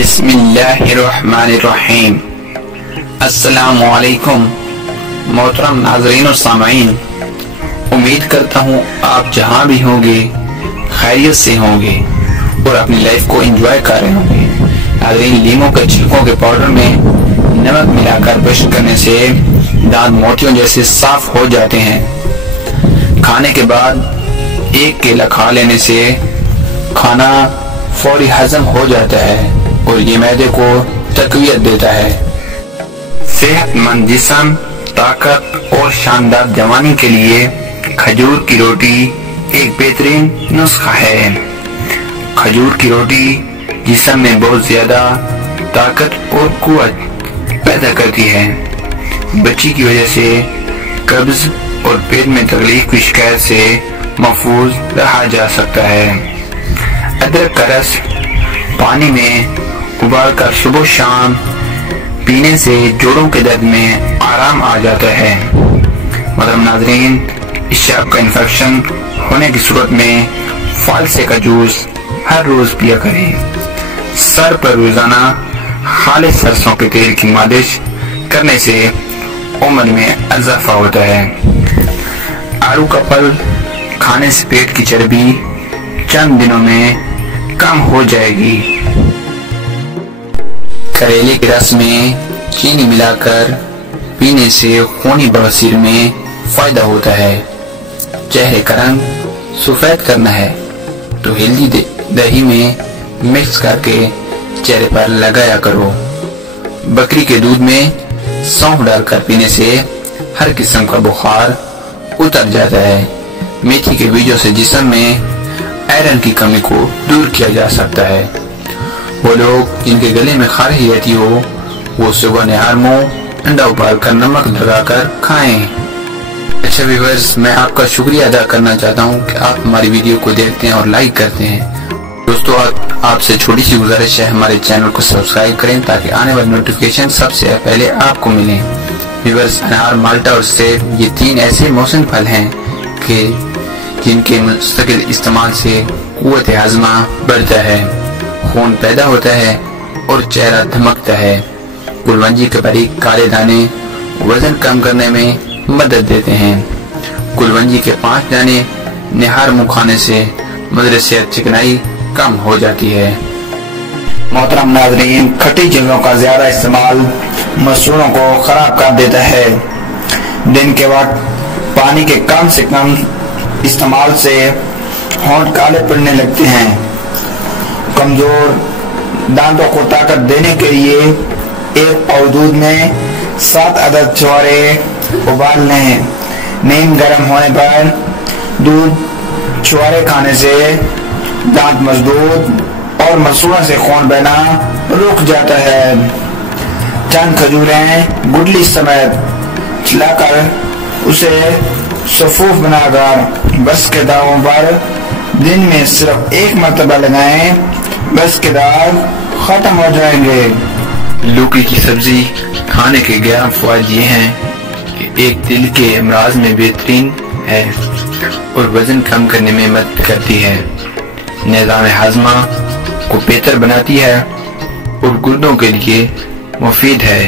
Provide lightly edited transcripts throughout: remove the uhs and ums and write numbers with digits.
بسم اللہ الرحمن الرحیم۔ السلام علیکم محترم ناظرین اور سامعین، امید کرتا ہوں آپ جہاں بھی ہوں گے خیریت سے ہوں گے اور اپنی لائف کو انجوائے کر رہے ہوں گے۔ ناظرین، لیموں کے چھلکوں کے پاؤڈر میں نمک ملا کر برش کرنے سے دانت موتیوں جیسے صاف ہو جاتے ہیں۔ کھانے کے بعد ایک کیلا کھا لینے سے کھانا فوری ہضم ہو جاتا ہے اور یہ معدے کو تقویت دیتا ہے۔ صحت مند جسم، طاقت اور شاندار جوانی کے لیے کھجور کی روٹی ایک بہترین نسخہ ہے۔ کھجور کی روٹی جسم میں بہت زیادہ طاقت اور قوت پیدا کرتی ہے۔ بچی کی وجہ سے قبض اور پیٹ میں تکلیف کی شکایت سے محفوظ رہا جا سکتا ہے۔ ادرک کا رس پانی میں ابال کر صبح شام پینے سے جوڑوں کے درد میں آرام آ جاتا ہے۔ محترم ناظرین، اسچاف کا انفیکشن ہونے کی صورت میں فالسے کا جوس ہر روز پیا کریں۔ سر پر روزانہ خالص سرسوں کے تیل کی مالش کرنے سے عمر میں اضافہ ہوتا ہے۔ آڑو کا پھل کھانے سے پیٹ کی چربی چند دنوں میں کم ہو جائے گی۔ کریلے کے رس میں چینی ملا کر پینے سے خونی بواسیر میں فائدہ ہوتا ہے۔ چہرے کا رنگ سفید کرنا ہے تو ہلدی دہی میں مکس کر کے چہرے پر لگایا کرو۔ بکری کے دودھ میں سونف ڈال کر پینے سے ہر قسم کا بخار اتر جاتا ہے۔ میتھی کے بیجوں سے جسم میں آئرن کی کمی کو دور کیا جا سکتا ہے۔ وہ لوگ جن کے گلے میں خارش رہتی ہو وہ صبح نہار منہ انڈا ابال کر نمک لگا کر کھائیں۔ اچھا ویورز، میں آپ کا شکریہ ادا کرنا چاہتا ہوں کہ آپ ہماری ویڈیو کو دیکھتے ہیں اور لائک کرتے ہیں۔ دوستو، آپ سے چھوٹی سی گزارش ہے، ہمارے چینل کو سبسکرائب کریں تاکہ آنے والی نوٹیفیکیشن سب سے پہلے آپ کو ملیں۔ ویورز، انار، مالٹا اور سیب یہ تین ایسے موسم پھل ہیں کہ جن کے مستقل استعمال سے قوت ہاضمہ بڑھتا ہے، خون پیدا ہوتا ہے اور چہرہ دھمکتا ہے۔ کلونجی کے باریک کالے دانے وزن کم کرنے میں مدد دیتے ہیں۔ کلونجی کے 5 دانے نہار منہ کھانے سے مدر صحت چکنائی کم ہو جاتی ہے۔ محترم ناظرین، کھٹی چیزوں کا زیادہ استعمال مسوڑوں کو خراب کر دیتا ہے۔ دن کے وقت پانی کے کم سے کم استعمال سے ہونٹ کالے پڑنے لگتے ہیں۔ کمزور دانتوں کو طاقت دینے کے لیے ایک پاؤ دودھ میں 7 عدد چھوارے ابال لیں۔ نیم گرم ہونے پر دودھ چھوارے کھانے سے دانت مضبوط اور مسوڑوں سے خون بہنا رک جاتا ہے۔ چند کھجوریں گٹلی سمیت چلا کر اسے صفوف بنا کر بس کے داغوں پر دن میں صرف 1 مرتبہ لگائیں، بس کے داغ ختم ہو جائیں گے۔ لوکی کی سبزی کھانے کے 11 فوائد یہ ہیں کہ ایک دل کے امراض میں بہترین ہے اور وزن کم کرنے میں مدد کرتی ہے، نظام ہاضمہ کو بہتر بناتی ہے اور گردوں کے لیے مفید ہے۔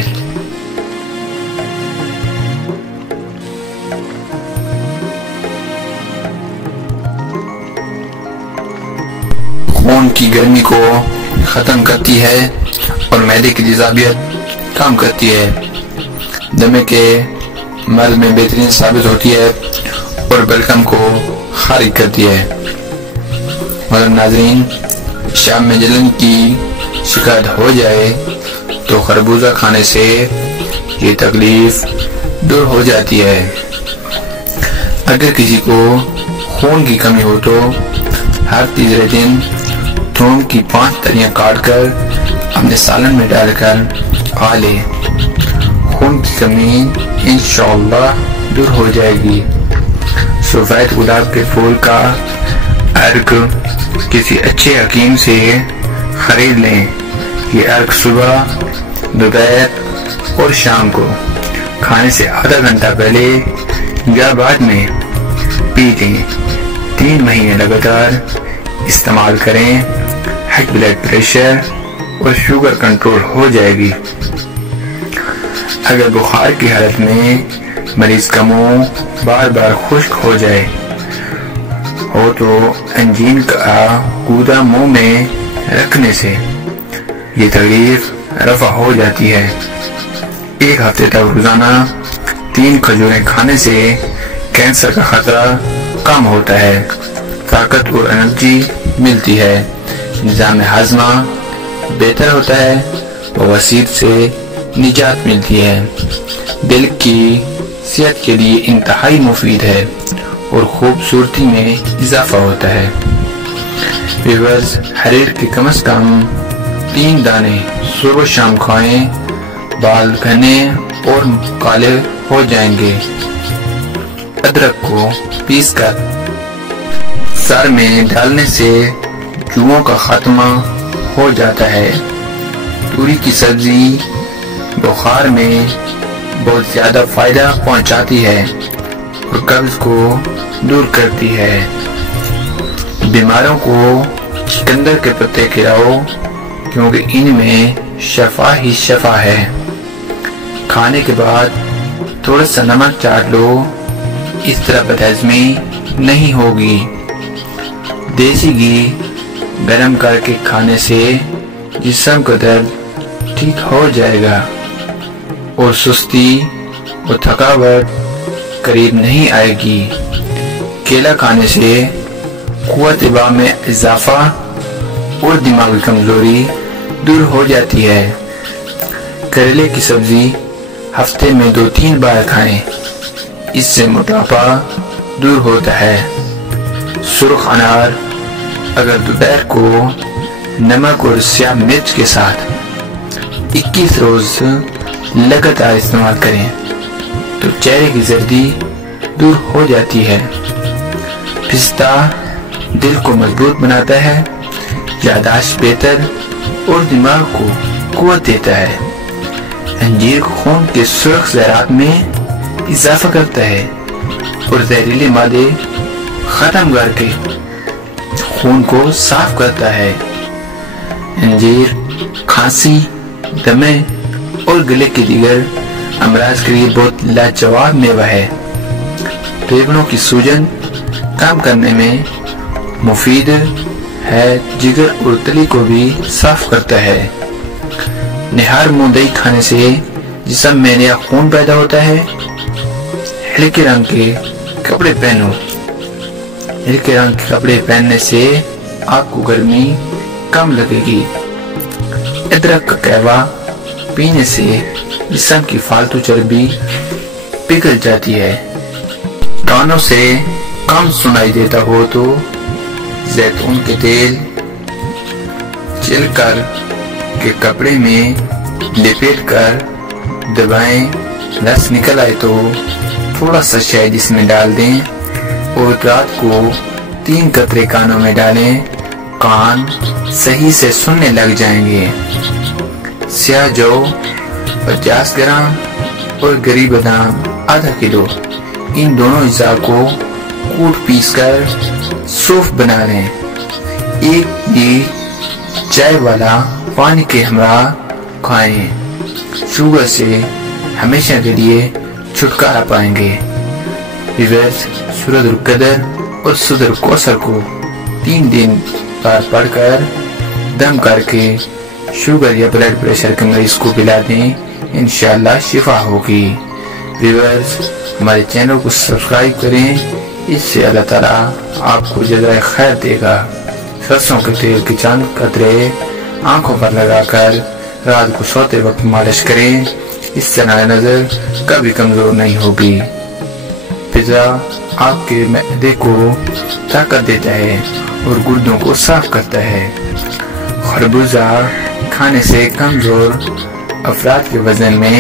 خون کی گرمی کو ختم کرتی ہے اور معدے کی تیزابیت کم کرتی ہے، دمے کے مرض میں بہترین ثابت ہوتی ہے اور بلغم کو خارج کرتی ہے۔ مگر ناظرین، شام میں جلن کی شکایت ہو جائے تو خربوزہ کھانے سے یہ تکلیف دور ہو جاتی ہے۔ اگر کسی کو خون کی کمی ہو تو ہر تیسرے دن تھوم کی 5 تلیاں کاٹ کر اپنے سالن میں ڈال کر کھا لے، خون کی کمی انشاءاللہ دور ہو جائے گی۔ سفید گلاب کے پھول کا عرق کسی اچھے حکیم سے خرید لیں۔ یہ عرق صبح، دوپہر اور شام کو کھانے سے آدھا گھنٹہ پہلے یا بعد میں پی لیں۔ 3 مہینے لگاتار استعمال کریں۔ ہائی بلڈ پریشر اور شوگر کنٹرول ہو جائے گی۔ اگر بخار کی حالت میں مریض کا منہ بار بار خشک ہو جائے ہو تو انجیر کا گودا منہ میں رکھنے سے یہ تکلیف رفع ہو جاتی ہے۔ ایک ہفتے تک روزانہ 3 کھجوریں کھانے سے کینسر کا خطرہ کم ہوتا ہے، طاقت اور انرجی ملتی ہے، نظام ہاضمہ بہتر ہوتا ہے، بواسیر سے نجات ملتی ہے، دل کی صحت کے لیے انتہائی مفید ہے اور خوبصورتی میں اضافہ ہوتا ہے۔ ویورز، حریر کے کم از کم 3 دانے صبح شام کھائیں، بال گھنے اور کالے ہو جائیں گے۔ ادرک کو پیس کر سر میں ڈالنے سے جوؤں کا خاتمہ ہو جاتا ہے۔ توری کی سبزی بخار میں بہت زیادہ فائدہ پہنچاتی ہے اور قبض کو دور کرتی ہے۔ بیماروں کو چقندر کے پتے کھلاؤ کیونکہ ان میں شفا ہی شفا ہے۔ کھانے کے بعد تھوڑا سا نمک چاٹ لو، اس طرح بدہضمی نہیں ہوگی۔ دیسی گھی گرم کر کے کھانے سے جسم کا درد ٹھیک ہو جائے گا اور سستی اور تھکاوٹ قریب نہیں آئے گی۔ کیلا کھانے سے قوت دفاع میں اضافہ اور دماغی کمزوری دور ہو جاتی ہے۔ کریلے کی سبزی ہفتے میں 2-3 بار کھائیں، اس سے موٹاپا دور ہوتا ہے۔ سرخ انار اگر دوپہر کو نمک اور سیاہ مرچ کے ساتھ 21 روز لگاتار استعمال کریں تو چہرے کی زردی دور ہو جاتی ہے۔ پستہ دل کو مضبوط بناتا ہے، یادداشت بہتر اور دماغ کو قوت دیتا ہے۔ انجیر خون کے سرخ زراعت میں اضافہ کرتا ہے اور زہریلے مادے ختم کر کے خون کو صاف کرتا ہے۔ انجیر کھانسی، دمے اور گلے کے دیگر امراض کے لیے بہت لاجواب میوہ ہے۔ ریوڑوں کی سوجن کم کرنے میں مفید ہے، جگر اور تلی کو بھی صاف کرتا ہے۔ نہار منہ دہی کھانے سے جسم میں نیا خون پیدا ہوتا ہے۔ ہلکے رنگ کے کپڑے پہنو، ہلکے رنگ کے کپڑے پہننے سے آپ کو گرمی کم لگے گی۔ ادرک کا قہوہ پینے سے جسم کی فالتو چربی پگھل جاتی ہے۔ کانوں سے کم سنائی دیتا ہو تو زیتون کے تیل چل کر کے کپڑے میں لپیٹ کر دبائیں، رس نکل آئے تو تھوڑا سا شہد اس میں ڈال دیں اور رات کو 3 قطرے کانوں میں ڈالیں، کان صحیح سے سننے لگ جائیں گے۔ سیاہ جو 50 گرام اور گری بادام آدھا کلو، ان دونوں اجزاء کو کوٹ پیس کر سوپ بنا لیں۔ ایک بھی چائے والا پانی کے ہمراہ کھائیں، شوگر سے ہمیشہ کے لیے چھٹکارا پائیں گے۔ ویورز، سورۃ القدر اور سورۃ الکوثر کو 3 دن بار پڑھ کر دم کر کے شوگر یا بلڈ پریشر کے مریض کو پلا دیں، انشاءاللہ شفا ہوگی۔ ویورز، ہمارے چینل کو سبسکرائب کریں، اس سے اللہ تعالیٰ آپ کو جزائے خیر دے گا۔ سرسوں کے تیل کے چند قطرے آنکھوں پر لگا کر رات کو سوتے وقت مالش کریں، اس سے نظر کبھی کمزور نہیں ہوگی۔ پیزا آپ کے معدے کو طاقت دیتا ہے اور گردوں کو صاف کرتا ہے۔ خربوزہ کھانے سے کمزور افراد کے وزن میں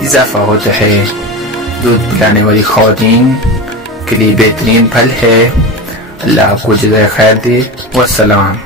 اضافہ ہوتا ہے۔ دودھ پلانے والی خواتین کے لیے بہترین پھل ہے۔ اللہ آپ کو جزائے خیر دے۔ والسلام۔